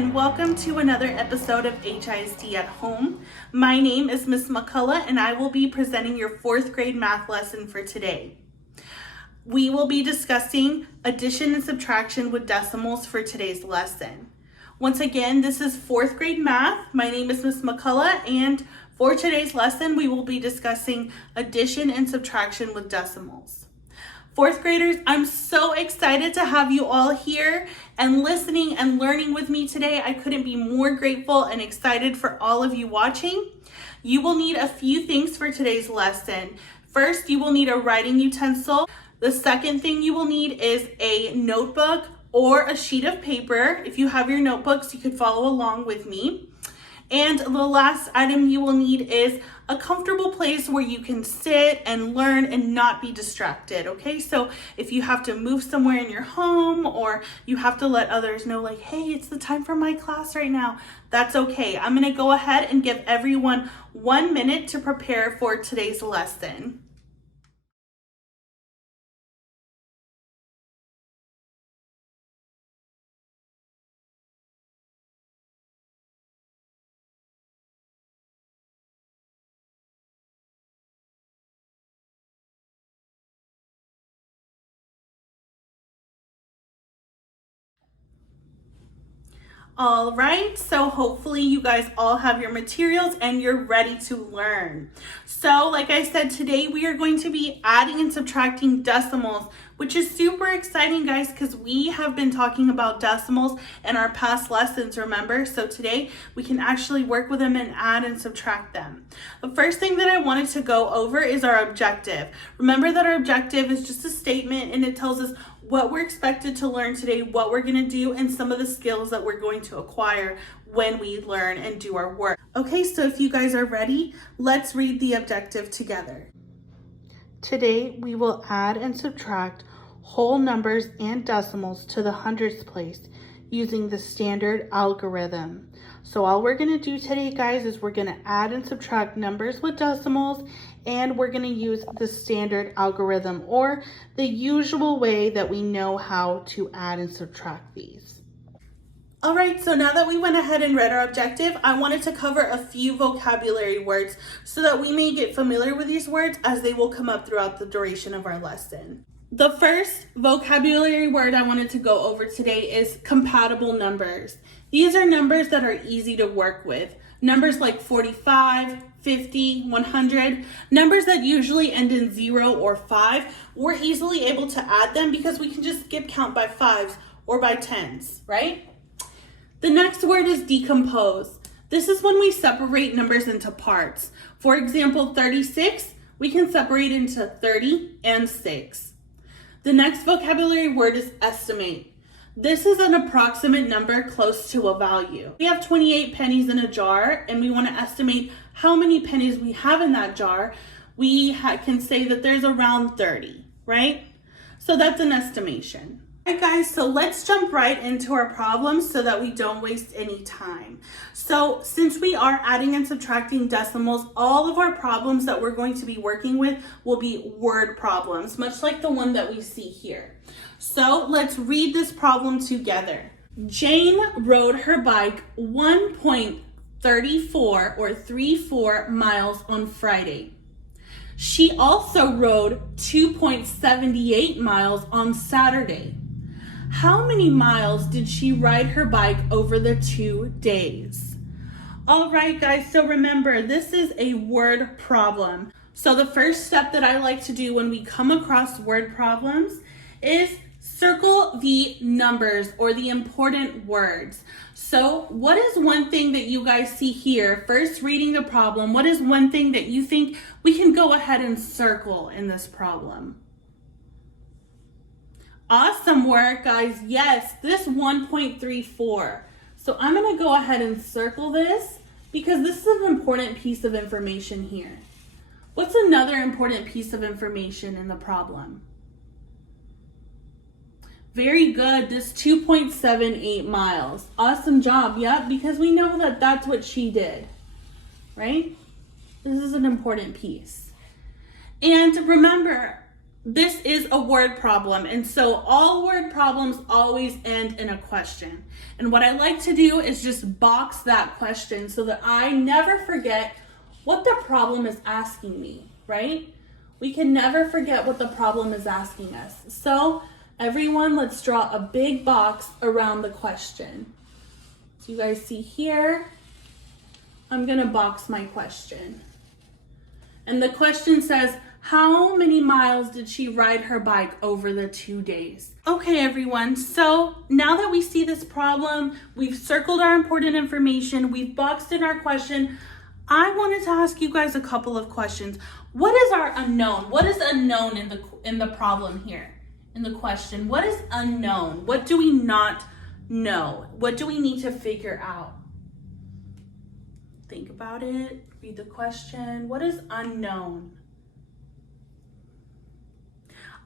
and welcome to another episode of HISD at Home. My name is Miss McCullough and I will be presenting your 4th grade math lesson for today. We will be discussing addition and subtraction with decimals for today's lesson. Once again, this is 4th grade math. My name is Miss McCullough, and for today's lesson, we will be discussing addition and subtraction with decimals. 4th graders, I'm so excited to have you all here and listening and learning with me today. I couldn't be more grateful and excited for all of you watching. You will need a few things for today's lesson. First, you will need a writing utensil. The second thing you will need is a notebook or a sheet of paper. If you have your notebooks, you could follow along with me. And the last item you will need is a comfortable place where you can sit and learn and not be distracted, okay? So if you have to move somewhere in your home or you have to let others know like, hey, it's the time for my class right now, that's okay. I'm gonna go ahead and give everyone 1 minute to prepare for today's lesson. All right, so hopefully you guys all have your materials and you're ready to learn. So like I said, today we are going to be adding and subtracting decimals, which is super exciting, guys, because we have been talking about decimals in our past lessons, remember? So today we can actually work with them and add and subtract them. The first thing that I wanted to go over is our objective. Remember that our objective is just a statement and it tells us what we're expected to learn today, what we're gonna do, and some of the skills that we're going to acquire when we learn and do our work. Okay, so if you guys are ready, let's read the objective together. Today, we will add and subtract whole numbers and decimals to the hundredths place using the standard algorithm. So all we're gonna do today, guys, is we're gonna add and subtract numbers with decimals, and we're gonna use the standard algorithm, or the usual way that we know how to add and subtract these. All right, so now that we went ahead and read our objective, I wanted to cover a few vocabulary words so that we may get familiar with these words as they will come up throughout the duration of our lesson. The first vocabulary word I wanted to go over today is compatible numbers. These are numbers that are easy to work with. Numbers like 45, 50, 100, numbers that usually end in 0 or 5, we're easily able to add them because we can just skip count by 5s or by 10s, right? The next word is decompose. This is when we separate numbers into parts. For example, 36, we can separate into 30 and 6. The next vocabulary word is estimate. This is an approximate number close to a value. We have 28 pennies in a jar and we want to estimate how many pennies we have in that jar. We can say that there's around 30, right? So that's an estimation. All right, guys, so let's jump right into our problems so that we don't waste any time. So since we are adding and subtracting decimals, all of our problems that we're going to be working with will be word problems, much like the one that we see here. So let's read this problem together. Jane rode her bike 1.34 or 34 miles on Friday. She also rode 2.78 miles on Saturday. How many miles did she ride her bike over the 2 days? All right, guys, so remember, this is a word problem. So the first step that I like to do when we come across word problems is circle the numbers or the important words. So what is one thing that you guys see here? First, reading the problem, what is one thing that you think we can go ahead and circle in this problem? Awesome work, guys. Yes, this 1.34. So I'm going to go ahead and circle this because this is an important piece of information here. What's another important piece of information in the problem? Very good, this 2.78 miles. Awesome job, yep, because we know that that's what she did, right? This is an important piece. And remember, this is a word problem, and so all word problems always end in a question. And what I like to do is just box that question so that I never forget what the problem is asking me, right? We can never forget what the problem is asking us. So everyone, let's draw a big box around the question. So you guys see here, I'm gonna box my question. And the question says, how many miles did she ride her bike over the 2 days? Okay, everyone, so now that we see this problem, we've circled our important information, we've boxed in our question, I wanted to ask you guys a couple of questions. What is our unknown? What is unknown in the problem here, in the question? What is unknown? What do we not know? What do we need to figure out? Think about it, read the question. What is unknown?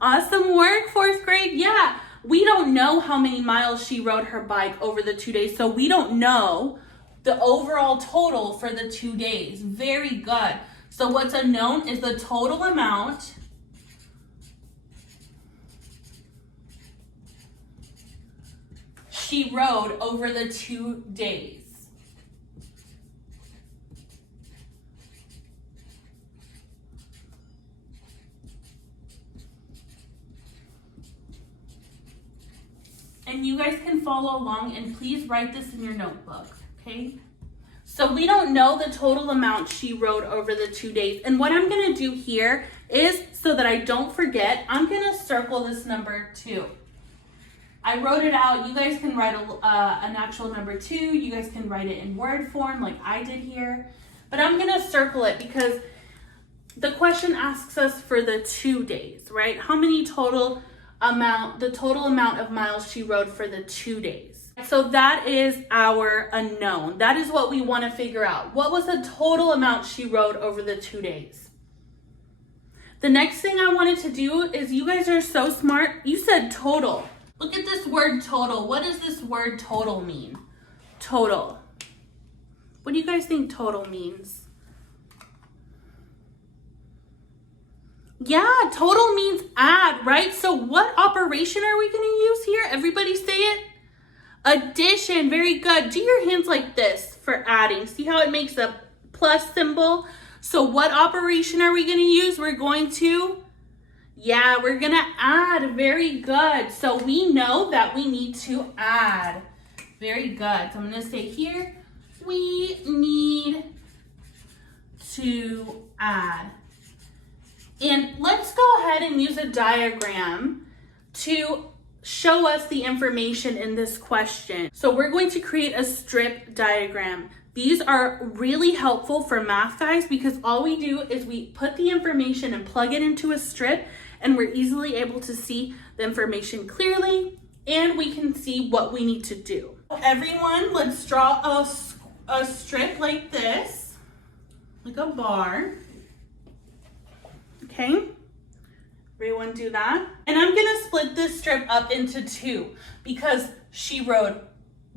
Awesome work, 4th grade. Yeah, we don't know how many miles she rode her bike over the 2 days, so we don't know the overall total for the 2 days. Very good. So what's unknown is the total amount she rode over the 2 days. And you guys can follow along, and please write this in your notebook, okay? So we don't know the total amount she rode over the 2 days. And what I'm gonna do here is, so that I don't forget, I'm gonna circle this number 2. I wrote it out. You guys can write an actual number 2. You guys can write it in word form like I did here. But I'm gonna circle it because the question asks us for the 2 days, right? How many the total amount of miles she rode for the 2 days. So that is our unknown. That is what we want to figure out. What was the total amount she rode over the 2 days? The next thing I wanted to do is, you guys are so smart. You said total. Look at this word total. What does this word total mean? Total. What do you guys think total means? Yeah, total means add, right? So what operation are we going to use here? Everybody say it. Addition. Very good. Do your hands like this for adding. See how it makes a plus symbol? So what operation are we going to use? We're going to add. Very good. So we know that we need to add. Very good. So I'm going to say here, we need to add. And let's go ahead and use a diagram to show us the information in this question. So we're going to create a strip diagram. These are really helpful for math guys because all we do is we put the information and plug it into a strip, and we're easily able to see the information clearly, and we can see what we need to do. Everyone, let's draw a strip like this, like a bar. Okay, everyone do that. And I'm gonna split this strip up into 2 because she rode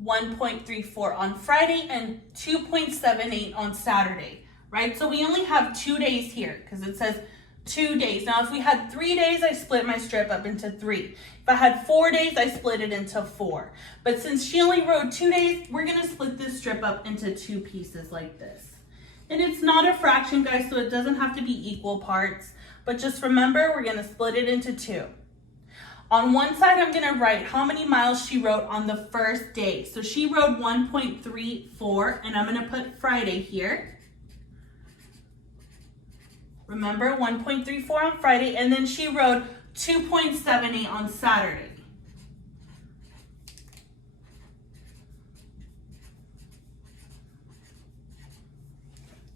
1.34 on Friday and 2.78 on Saturday, right? So we only have 2 days here because it says 2 days. Now, if we had 3 days, I split my strip up into 3. If I had 4 days, I split it into 4. But since she only rode 2 days, we're gonna split this strip up into 2 pieces like this. And it's not a fraction, guys, so it doesn't have to be equal parts. But just remember, we're gonna split it into 2. On one side, I'm gonna write how many miles she rode on the first day. So she rode 1.34, and I'm gonna put Friday here. Remember, 1.34 on Friday, and then she rode 2.78 on Saturday.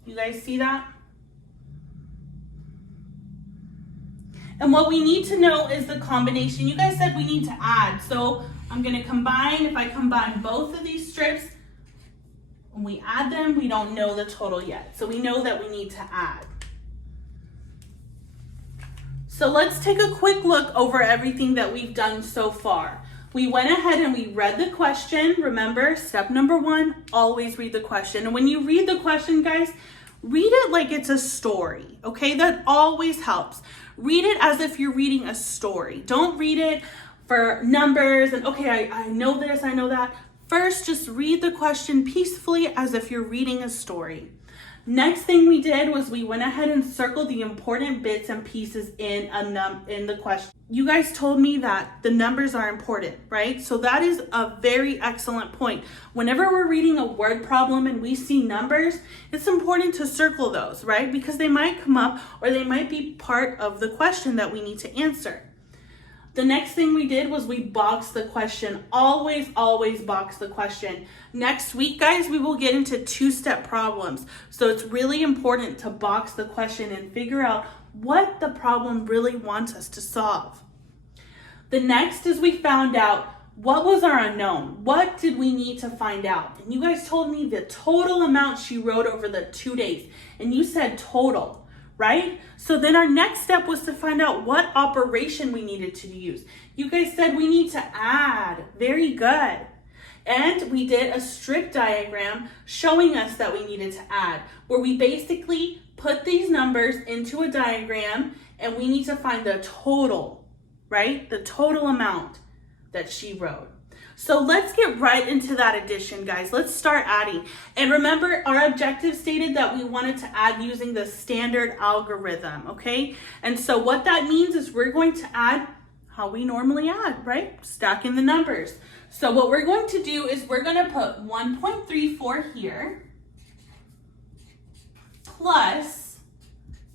You guys see that? And what we need to know is the combination. You guys said we need to add. So I'm going to combine. If I combine both of these strips, when we add them, we don't know the total yet. So we know that we need to add. So let's take a quick look over everything that we've done so far. We went ahead and we read the question. Remember, step number 1, always read the question. And when you read the question, guys, read it like it's a story, okay? That always helps. Read it as if you're reading a story. Don't read it for numbers and okay, I know this, I know that. First, just read the question peacefully as if you're reading a story. Next thing we did was we went ahead and circled the important bits and pieces in the question. You guys told me that the numbers are important, right? So that is a very excellent point. Whenever we're reading a word problem and we see numbers, it's important to circle those, right? Because they might come up or they might be part of the question that we need to answer. The next thing we did was we boxed the question. Always, always box the question. Next week, guys, we will get into two-step problems. So it's really important to box the question and figure out what the problem really wants us to solve. The next is we found out what was our unknown. What did we need to find out? And you guys told me the total amount she wrote over the 2 days. And you said total. Right? So then our next step was to find out what operation we needed to use. You guys said we need to add. Very good. And we did a strip diagram showing us that we needed to add, where we basically put these numbers into a diagram and we need to find the total, right? The total amount that she wrote. So let's get right into that addition, guys. Let's start adding. And remember, our objective stated that we wanted to add using the standard algorithm, okay? And so what that means is we're going to add how we normally add, right? Stacking the numbers. So what we're going to do is we're going to put 1.34 here plus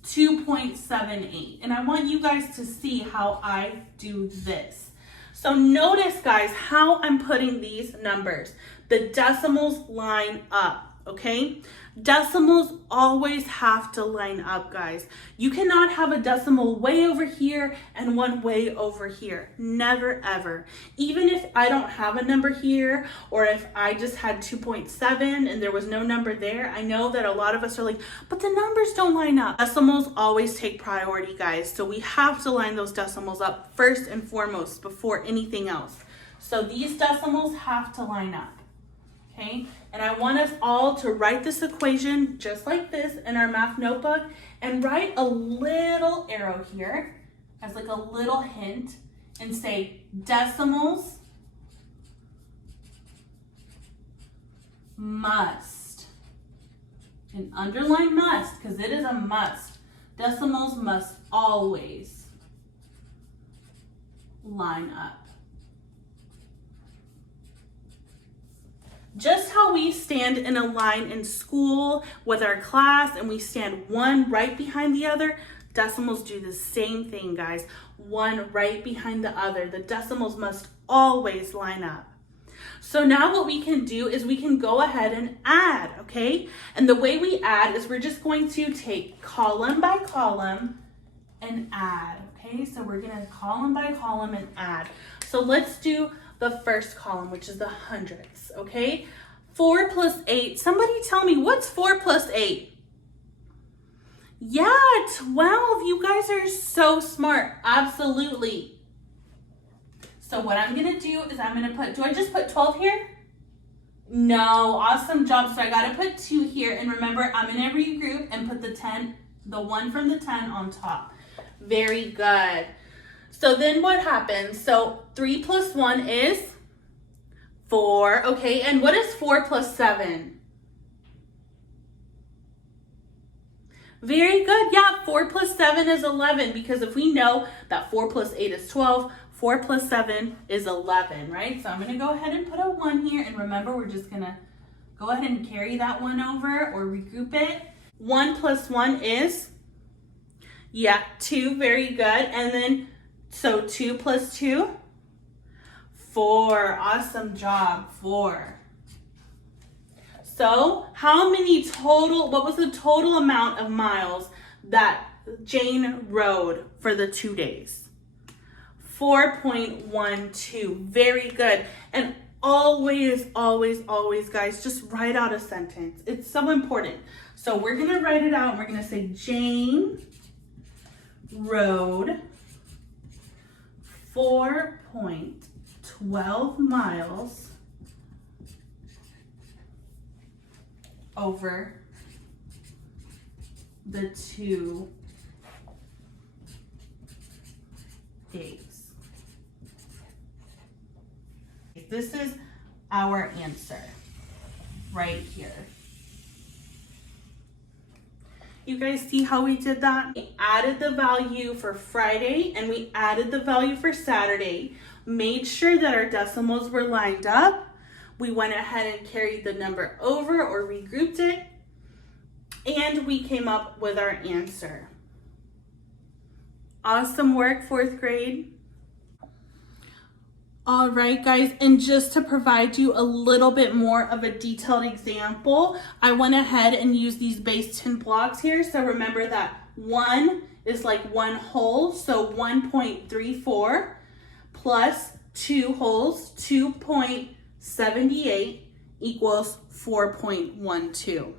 2.78. And I want you guys to see how I do this. So notice, guys, how I'm putting these numbers. The decimals line up, okay? Decimals always have to line up, guys. You cannot have a decimal way over here and one way over here. Never, ever. Even if I don't have a number here, or if I just had 2.7 and there was no number there, I know that a lot of us are like, but the numbers don't line up. Decimals always take priority, guys. So we have to line those decimals up first and foremost before anything else. So these decimals have to line up. Okay, and I want us all to write this equation just like this in our math notebook and write a little arrow here as like a little hint and say decimals must, and underline must because it is a must. Decimals must always line up. Just how we stand in a line in school with our class and we stand one right behind the other, decimals do the same thing, guys. One right behind the other. The decimals must always line up. So now what we can do is we can go ahead and add, okay? And the way we add is we're just going to take column by column and add, okay? So we're gonna column by column and add. So let's do the first column, which is the hundredths, okay? 4 plus 8. Somebody tell me, what's 4 plus 8? Yeah, 12. You guys are so smart. Absolutely. So what I'm going to do is I'm going to put, do I just put 12 here? No, awesome job. So I got to put 2 here. And remember, I'm going to regroup and put the 10, the 1 from the 10 on top. Very good. So then what happens? So 3 plus 1 is 4. Okay, and what is 4 plus 7? Very good. Yeah, 4 plus 7 is 11 because if we know that 4 plus 8 is 12, 4 plus 7 is 11, right? So I'm going to go ahead and put a 1 here. And remember, we're just going to go ahead and carry that 1 over or regroup it. 1 plus 1 is, yeah, 2. Very good. And then so 2 plus 2, 4. Awesome job, 4. So how many total, what was the total amount of miles that Jane rode for the 2 days? 4.12. Very good. And always, always, always, guys, just write out a sentence. It's so important. So we're going to write it out and we're going to say Jane rode 4.12 miles over the 2 this is our answer right here. You guys see how we did that? We added the value for Friday and we added the value for Saturday, made sure that our decimals were lined up. We went ahead and carried the number over or regrouped it, and we came up with our answer. Awesome work, 4th grade. All right, guys, and just to provide you a little bit more of a detailed example, I went ahead and used these base 10 blocks here. So remember that 1 is like 1 whole, so 1.34 plus 2 wholes, 2.78 equals 4.12.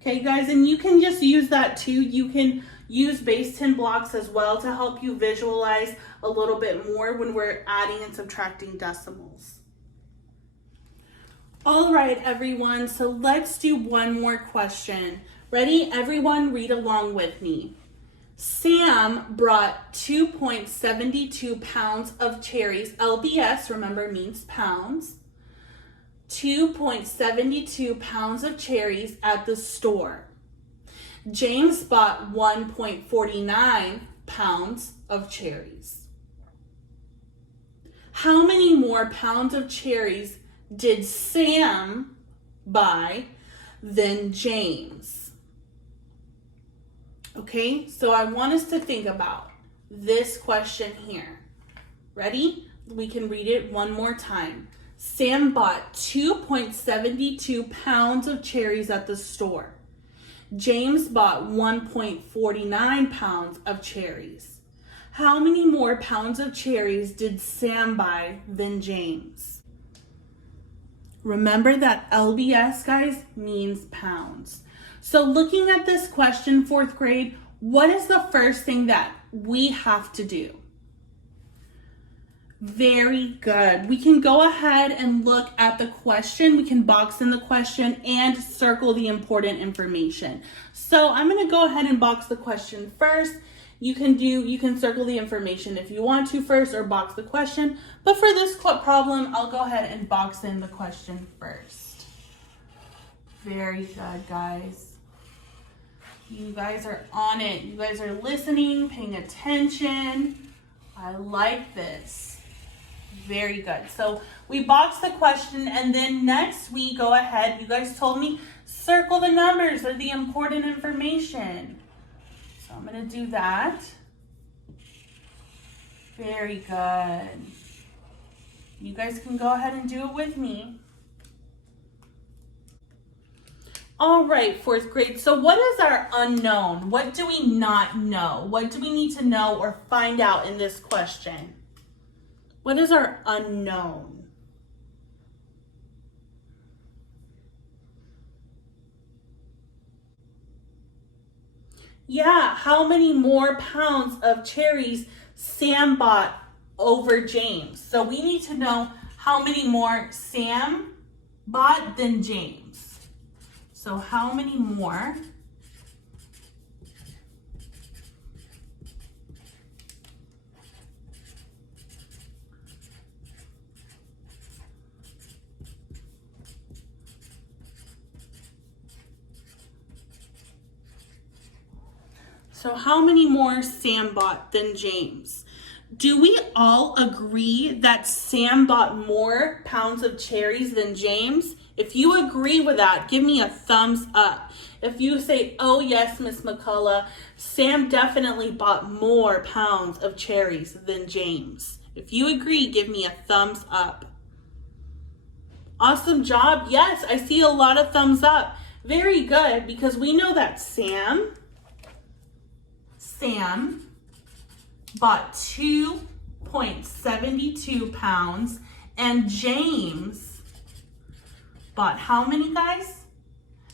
Okay, guys, and you can just use that too. You can use base 10 blocks as well to help you visualize a little bit more when we're adding and subtracting decimals. All right, everyone, so let's do one more question. Ready? Everyone read along with me. Sam brought 2.72 pounds of cherries. LBS, remember, means pounds. 2.72 pounds of cherries at the store. James bought 1.49 pounds of cherries. How many more pounds of cherries did Sam buy than James? Okay, so I want us to think about this question here. Ready? We can read it one more time. Sam bought 2.72 pounds of cherries at the store. James bought 1.49 pounds of cherries. How many more pounds of cherries did Sam buy than James? Remember that LBS, guys, means pounds. So looking at this question, 4th grade, what is the first thing that we have to do? Very good. We can go ahead and look at the question. We can box in the question and circle the important information. So I'm going to go ahead and box the question first. You can circle the information if you want to first or box the question. But for this problem, I'll go ahead and box in the question first. Very good, guys. You guys are on it. You guys are listening, paying attention. I like this. Very good. So we box the question, and then next we go ahead. You guys told me circle the numbers or the important information. So I'm going to do that. Very good. You guys can go ahead and do it with me. All right, 4th grade. So what is our unknown? What do we not know? What do we need to know or find out in this question? What is our unknown? Yeah, how many more pounds of cherries Sam bought over James? So we need to know how many more Sam bought than James. So how many more? So how many more Sam bought than James? Do we all agree that Sam bought more pounds of cherries than James? If you agree with that, give me a thumbs up. If you say, oh yes, Miss McCullough, Sam definitely bought more pounds of cherries than James. If you agree, give me a thumbs up. Awesome job. Yes, I see a lot of thumbs up. Very good, because we know that Sam bought 2.72 pounds and James bought how many, guys?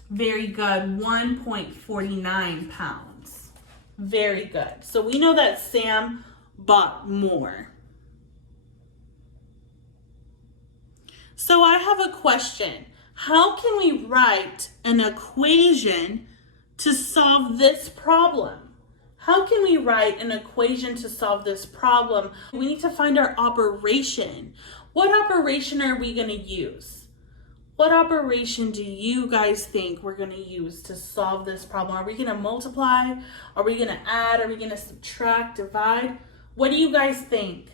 Very good, 1.49 pounds. Very good. So we know that Sam bought more. So I have a question. How can we write an equation to solve this problem? How can we write an equation to solve this problem? We need to find our operation. What operation are we going to use? What operation do you guys think we're going to use to solve this problem? Are we going to multiply? Are we going to add? Are we going to subtract, divide? What do you guys think?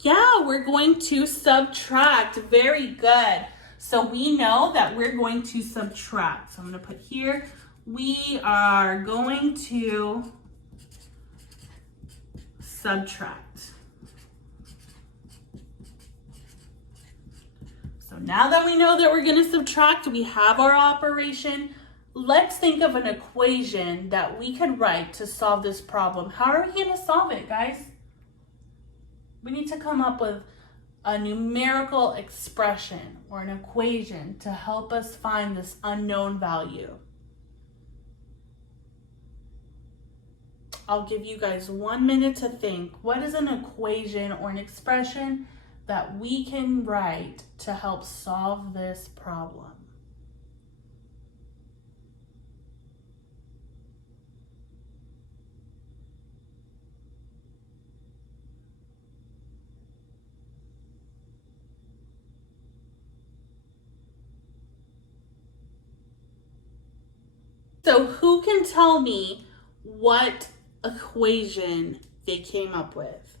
Yeah, we're going to subtract. Very good. So we know that we're going to subtract. So I'm going to put here, we are going to subtract. So now that we know that we're going to subtract, we have our operation. Let's think of an equation that we could write to solve this problem. How are we going to solve it, guys? We need to come up with a numerical expression or an equation to help us find this unknown value. I'll give you guys 1 minute to think. What is an equation or an expression that we can write to help solve this problem? So who can tell me what equation they came up with?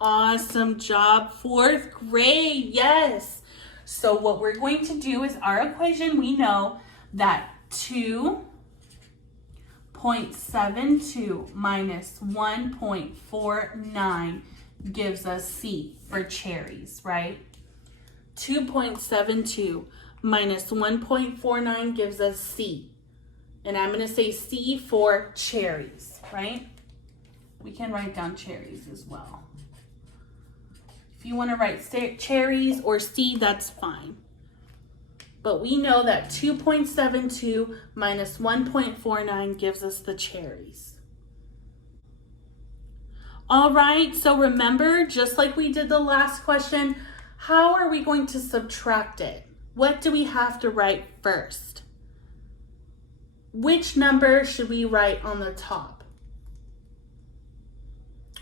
Awesome job, 4th grade, yes. So what we're going to do is our equation, we know that 2.72 minus 1.49 gives us C for cherries, right? 2.72 minus 1.49 gives us C. And I'm going to say C for cherries, right? We can write down cherries as well. If you want to write cherries or C, that's fine. But we know that 2.72 minus 1.49 gives us the cherries. All right, so remember, just like we did the last question, how are we going to subtract it? What do we have to write first? Which number should we write on the top?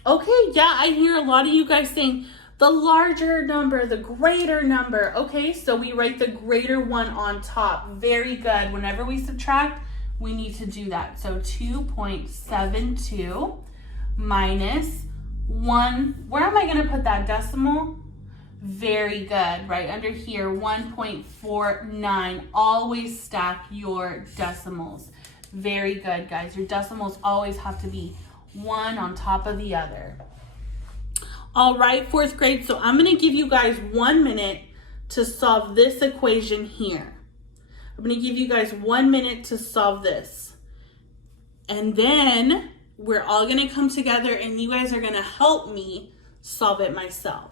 Okay, yeah, I hear a lot of you guys saying the larger number, the greater number. Okay, so we write the greater one on top. Very good. Whenever we subtract, we need to do that. So 2.72 minus 1. Where am I going to put that decimal? Very good. Right under here, 1.49. Always stack your decimals. Very good, guys. Your decimals always have to be one on top of the other. All right, 4th grade. So I'm going to give you guys 1 minute to solve this equation here. I'm going to give you guys 1 minute to solve this. And then we're all going to come together and you guys are going to help me solve it myself.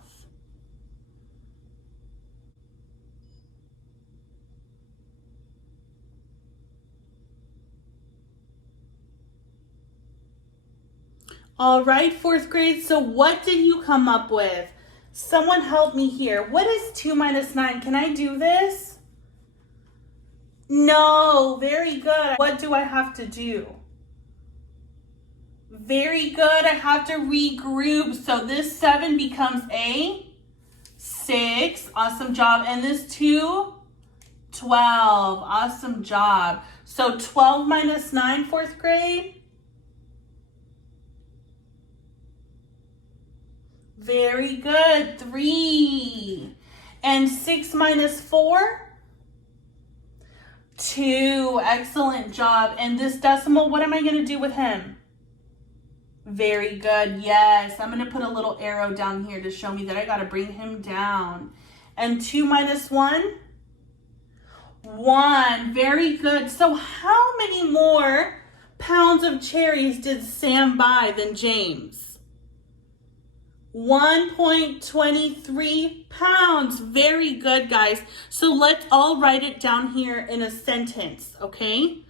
All right, 4th grade, so what did you come up with? Someone help me here. What is 2 minus 9? Can I do this? No, very good. What do I have to do? Very good, I have to regroup. So this 7 becomes a 6, awesome job. And this 2, 12, awesome job. So 12 minus 9, 4th grade? Very good, 3. And 6 minus 4? 2, excellent job. And this decimal, what am I going to do with him? Very good, yes. I'm going to put a little arrow down here to show me that I got to bring him down. And 2 minus 1? 1, very good. So how many more pounds of cherries did Sam buy than James? 1.23 pounds. Very good, guys. So let's all write it down here in a sentence, okay?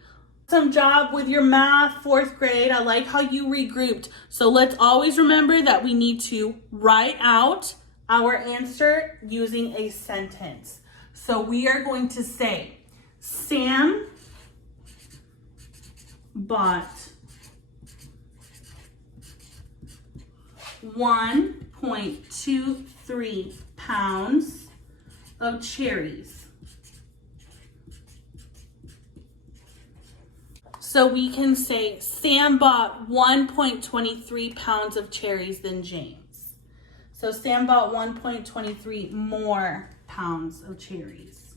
Awesome job with your math, 4th grade. I like how you regrouped. So let's always remember that we need to write out our answer using a sentence. So we are going to say, Sam bought 1.23 pounds of cherries. So we can say Sam bought 1.23 pounds of cherries than James. So Sam bought 1.23 more pounds of cherries.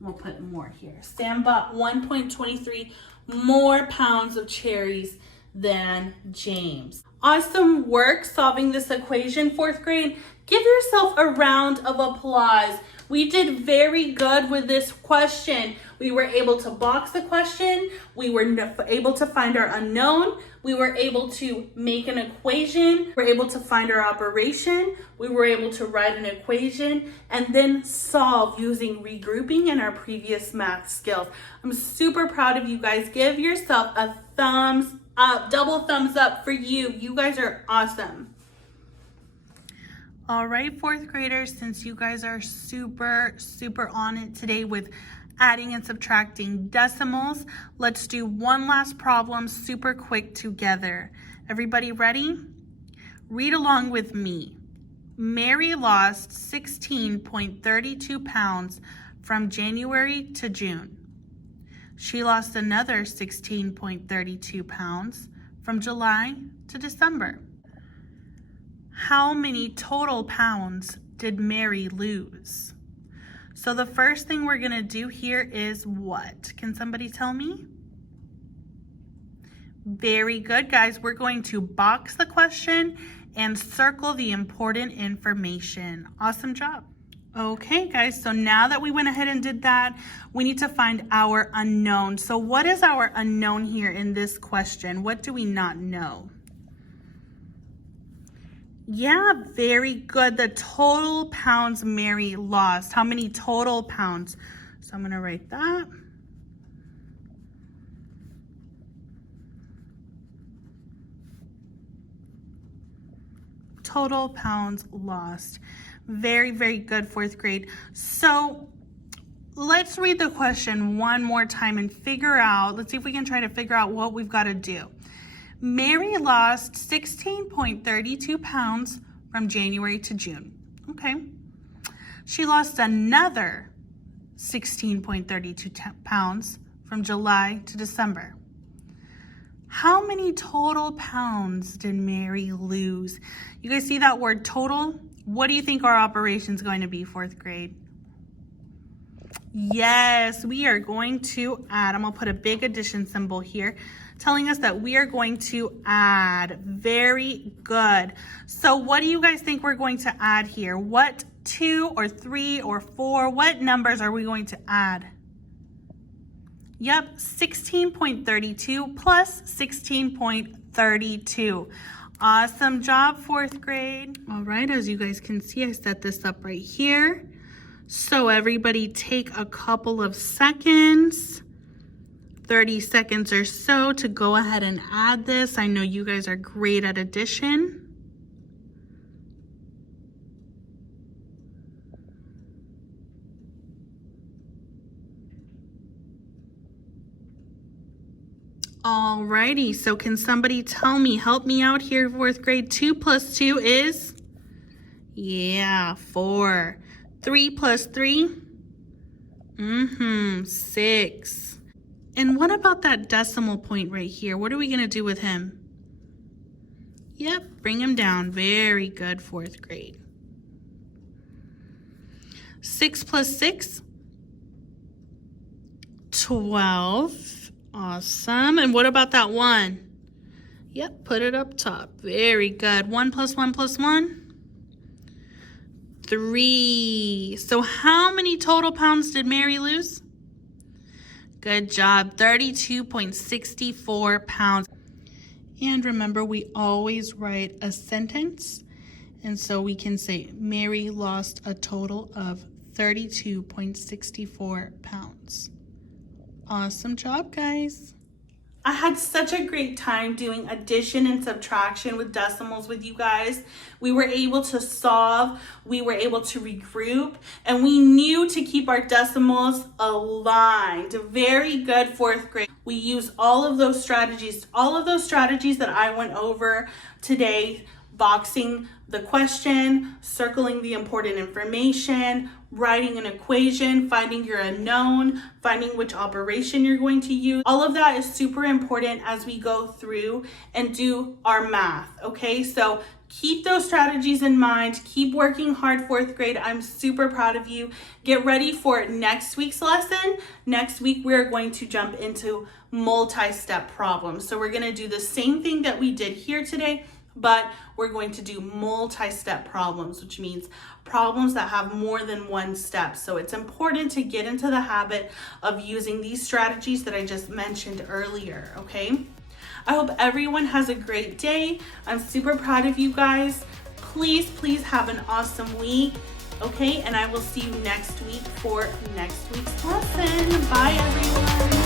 We'll put more here. Sam bought 1.23 more pounds of cherries than James. Awesome work solving this equation, 4th grade. Give yourself a round of applause. We did very good with this question. We were able to box the question. We were able to find our unknown. We were able to make an equation. We were able to find our operation. We were able to write an equation and then solve using regrouping and our previous math skills. I'm super proud of you guys. Give yourself a thumbs up, double thumbs up for you. You guys are awesome. All right, 4th graders, since you guys are super on it today with adding and subtracting decimals, let's do one last problem super quick together. Everybody ready? Read along with me. Mary lost 16.32 pounds from January to June. She lost another 16.32 pounds from July to December. How many total pounds did Mary lose? So the first thing we're gonna do here is what? Can somebody tell me? Very good, guys. We're going to box the question and circle the important information. Awesome job. Okay, guys, so now that we went ahead and did that, we need to find our unknown. So what is our unknown here in this question? What do we not know? Yeah, very good. The total pounds Mary lost. How many total pounds? So I'm going to write that. Total pounds lost. Very good, 4th grade. So let's read the question one more time and figure out, let's see if we can try to figure out what we've got to do. Mary lost 16.32 pounds from January to June. Okay. She lost another 16.32 pounds from July to December. How many total pounds did Mary lose? You guys see that word total? What do you think our operation is going to be, 4th grade? Yes, we are going to add. I'm going to put a big addition symbol here, telling us that we are going to add. Very good. So what do you guys think we're going to add here? What 2 or 3 or 4? What numbers are we going to add? Yep, 16.32 plus 16.32. Awesome job, 4th grade. All right, as you guys can see, I set this up right here. So everybody take a couple of seconds, 30 seconds or so, to go ahead and add this. I know you guys are great at addition. Alrighty, so can somebody tell me, help me out here, 4th grade. 2 plus 2 is? Yeah, 4. 3 plus 3? 6. And what about that decimal point right here? What are we gonna do with him? Yep, bring him down. Very good, 4th grade. 6 plus 6? 12. Awesome. And what about that 1? Yep, put it up top. Very good. 1 plus 1 plus 1? 3. So how many total pounds did Mary lose? Good job. 32.64 pounds. And remember, we always write a sentence. And so we can say Mary lost a total of 32.64 pounds. Awesome job, guys. I had such a great time doing addition and subtraction with decimals with you guys. We were able to solve, we were able to regroup, and we knew to keep our decimals aligned. Very good, 4th grade. We used all of those strategies that I went over today. boxing the question, circling the important information, writing an equation, finding your unknown, finding which operation you're going to use. All of that is super important as we go through and do our math, okay? So keep those strategies in mind. Keep working hard, fourth grade. I'm super proud of you. Get ready for next week's lesson. Next week, we're going to jump into multi-step problems. So we're going to do the same thing that we did here today, but we're going to do multi-step problems, which means problems that have more than one step. So it's important to get into the habit of using these strategies that I just mentioned earlier, okay? I hope everyone has a great day. I'm super proud of you guys. Please have an awesome week, okay? And I will see you next week for next week's lesson. Bye, everyone.